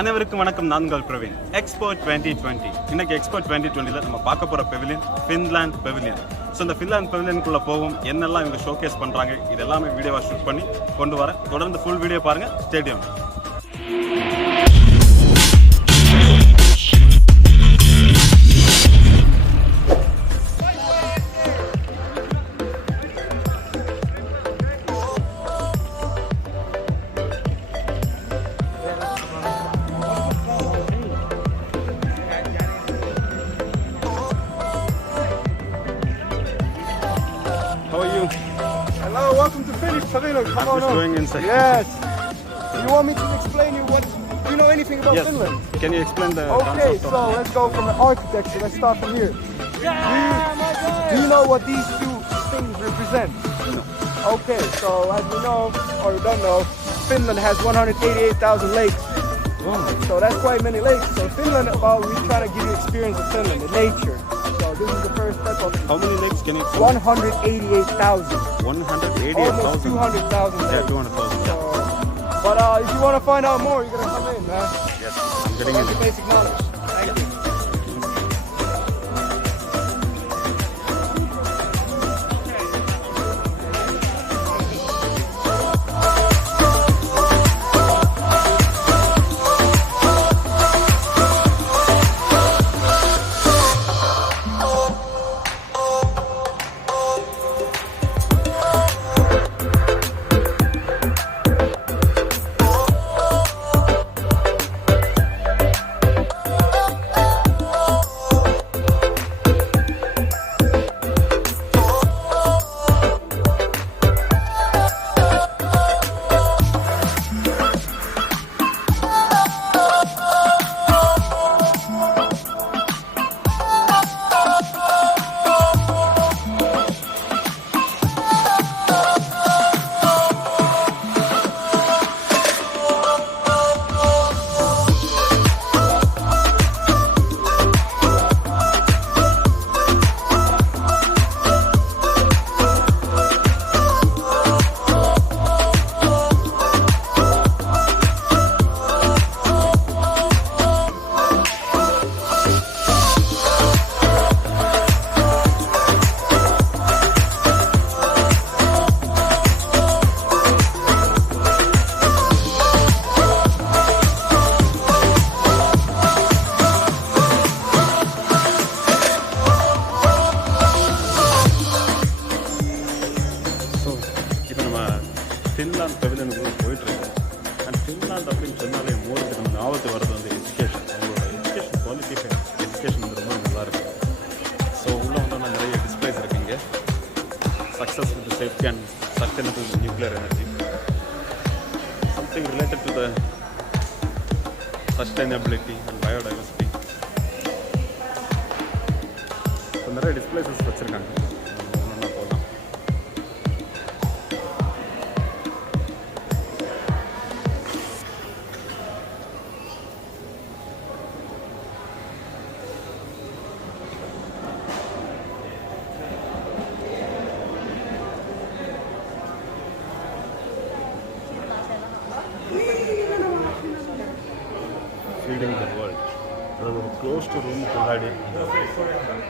அனைவருக்கும் வணக்கம். நான் உங்கள் பிரவீன். எக்ஸ்போ 2020 இன்னைக்கு எக்ஸ்போ 2020ல நம்ம பார்க்க போகிற பெவிலியன் ஃபின்லாண்ட் பெவிலியன். ஸோ இந்த ஃபின்லாண்ட் பெவிலியனுக்குள்ளே போவோம், என்னெல்லாம் இவங்க ஷோகேஸ் பண்ணுறாங்க, இது எல்லாமே வீடியோவாக ஷூட் பண்ணி கொண்டு வரேன். தொடர்ந்து ஃபுல் வீடியோ பாருங்கள். Stadium Welcome to Finland Pavilion. Come on going inside. Yes. You want me to explain you what? Do you know anything about Finland? Can you explain the Okay, so let's go from the architecture. Let's start from here. Do you know what these two things represent? No. Okay, so as we know, or you don't know, Finland has 188,000 lakes. Wow. So that's quite many lakes. So Finland, we're trying to give you experience of Finland, the nature. So this is the first step of it. How many lakes can you? 188,000. 188,000. Almost 200,000. Yeah, 200,000. So, but if you want to find out more, you're gonna come in, man. Yes, I'm getting in. That's basic knowledge. Thank you. Finland பெவிலியனுக்குள்ளே போயிட்டுருக்கு. And Finland அப்படின்னு சொன்னாலே மூணுக்கு நம்ம ஞாபகத்து வரது வந்து எஜுகேஷன். அவங்களோட எஜுகேஷன் குவாலிட்டி எஜுகேஷன் வந்து ரொம்ப நல்லாயிருக்கு. ஸோ உள்ளே வந்தோம்னா நிறைய டிஸ்பிளேஸ் இருக்குங்க. Success with safety and sustainable nuclear energy, something related to the sustainability and biodiversity. So நிறைய டிஸ்பிளேசஸ் வச்சுருக்காங்க. ஃபீடிங் த வேர்ல்ட், அதாவது ஒரு க்ளோஸ்டு ரூமுக்கு முன்னாடி அந்த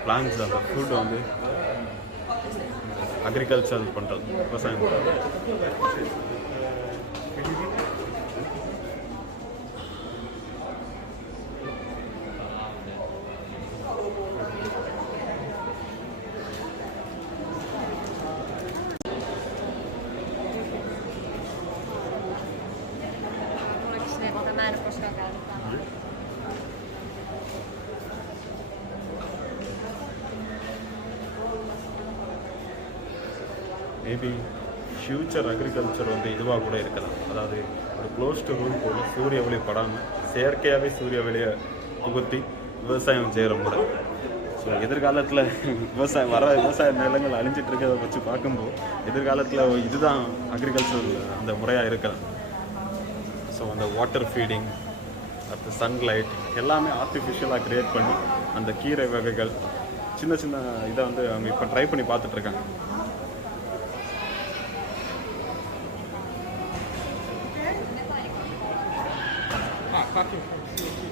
பிளான்ஸ், அந்த ஃபுட் வந்து அக்ரிகல்ச்சர் பண்ணுறது, விவசாயம் பண்ணுறது. மேபி ஃப்யூச்சர் அக்ரிகல்ச்சர் வந்து இதுவாக கூட இருக்கலாம். அதாவது ஒரு க்ளோஸ்டு ரூம் போல சூரிய ஒளி படாமல் செயற்கையாகவே சூரிய ஒளியை புகுத்தி விவசாயம் செய்கிறோம் கூட. ஸோ எதிர்காலத்தில் விவசாய நிலங்கள் அழிஞ்சிட்டு இருக்கிறத வச்சு பார்க்கும்போது எதிர்காலத்தில் இதுதான் அக்ரிகல்ச்சர் அந்த முறையாக இருக்கலாம். ஸோ அந்த வாட்டர் ஃபீடிங், அடுத்து சன்லைட் எல்லாமே ஆர்டிஃபிஷியலாக க்ரியேட் பண்ணி அந்த கீரை வகைகள் சின்ன சின்ன இதை வந்து அவங்க இப்போ ட்ரை பண்ணி பார்த்துட்ருக்காங்க. tracking from CO2.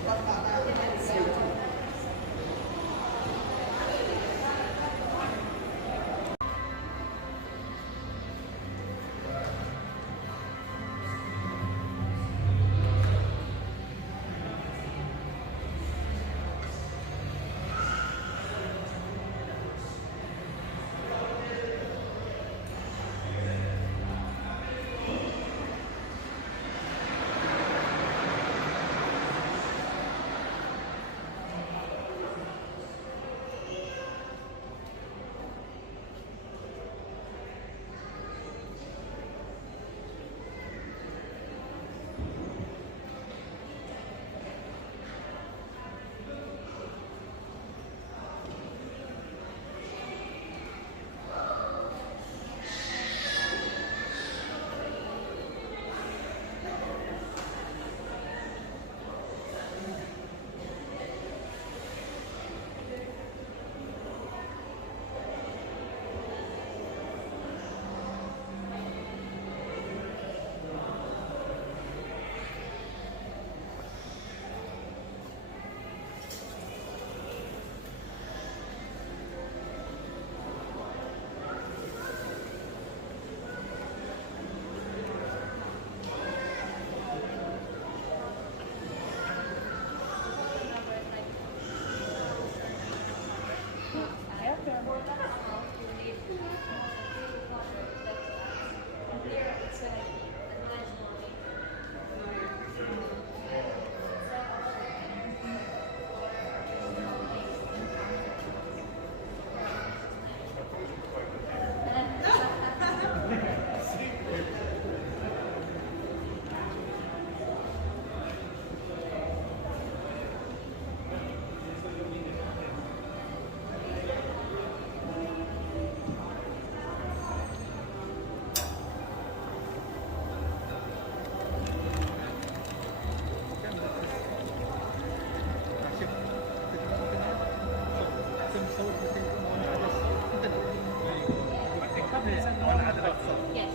Yes.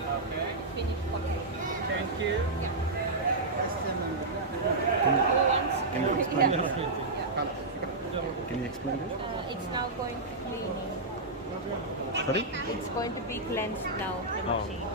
Okay. Finish cooking. Thank you. Can you explain Yeah. it? Can you explain it? It's now going to cleaning. Sorry? It's going to be cleansed now, the Oh. machine.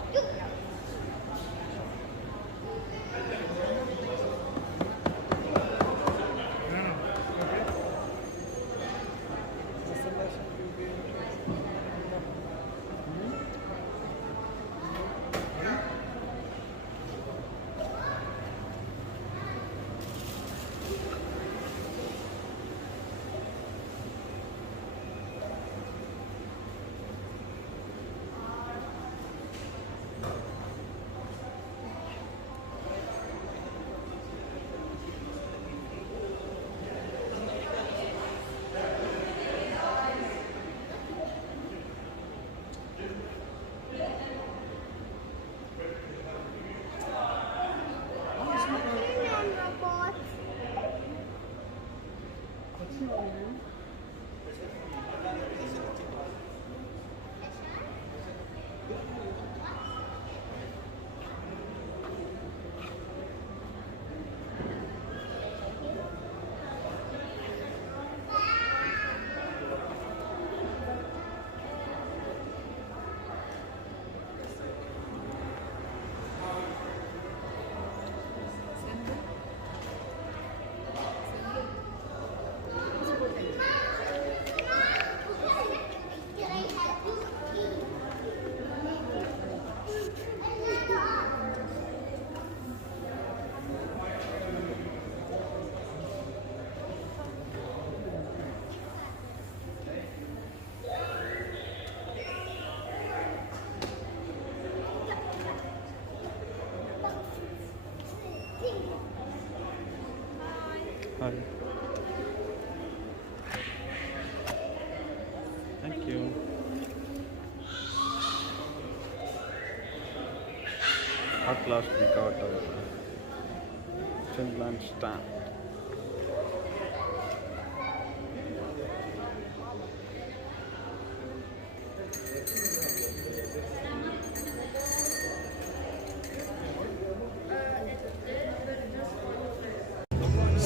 Hi. Thank you. At last we got our Finland stamp.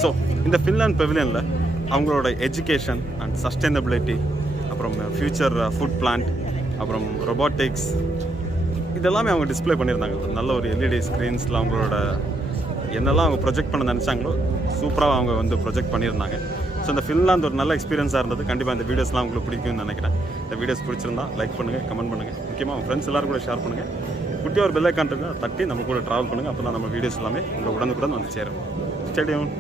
So இந்த ஃபின்லாண்ட் பெவிலியனில் அவங்களோட education and sustainability, அப்புறம் future food plant, அப்புறம் ரொபாட்டிக்ஸ், இதெல்லாமே அவங்க டிஸ்ப்ளே பண்ணியிருந்தாங்க. நல்ல ஒரு எல்இடி ஸ்க்ரீன்ஸில் அவங்களோட என்னெல்லாம் அவங்க ப்ரொஜெக்ட் பண்ண நினச்சாங்களோ சூப்பராக அவங்க வந்து ப்ரொஜெக்ட் பண்ணியிருந்தாங்க. ஸோ இந்த ஃபின்லாந்து ஒரு நல்ல எக்ஸ்பீரியன்ஸாக இருந்தது. கண்டிப்பாக இந்த வீடியோஸ்லாம் உங்களுக்கு பிடிக்கும்னு நினைக்கிறேன். இந்த வீடியோஸ் பிடிச்சிருந்தா லைக் பண்ணுங்கள், கமெண்ட் பண்ணுங்கள், முக்கியமாக உங்கள் ஃப்ரெண்ட்ஸ் எல்லாரும் கூட ஷேர் பண்ணுங்கள். குட்டியாக ஒரு பெல் ஐக்கான் தட்டி நம்ம கூட ட்ராவல் பண்ணுங்கள். அப்போ தான் நம்ம வீடியோஸ் எல்லாமே உங்களை உடனுக்குடன் வந்து சேரும். Stay tune.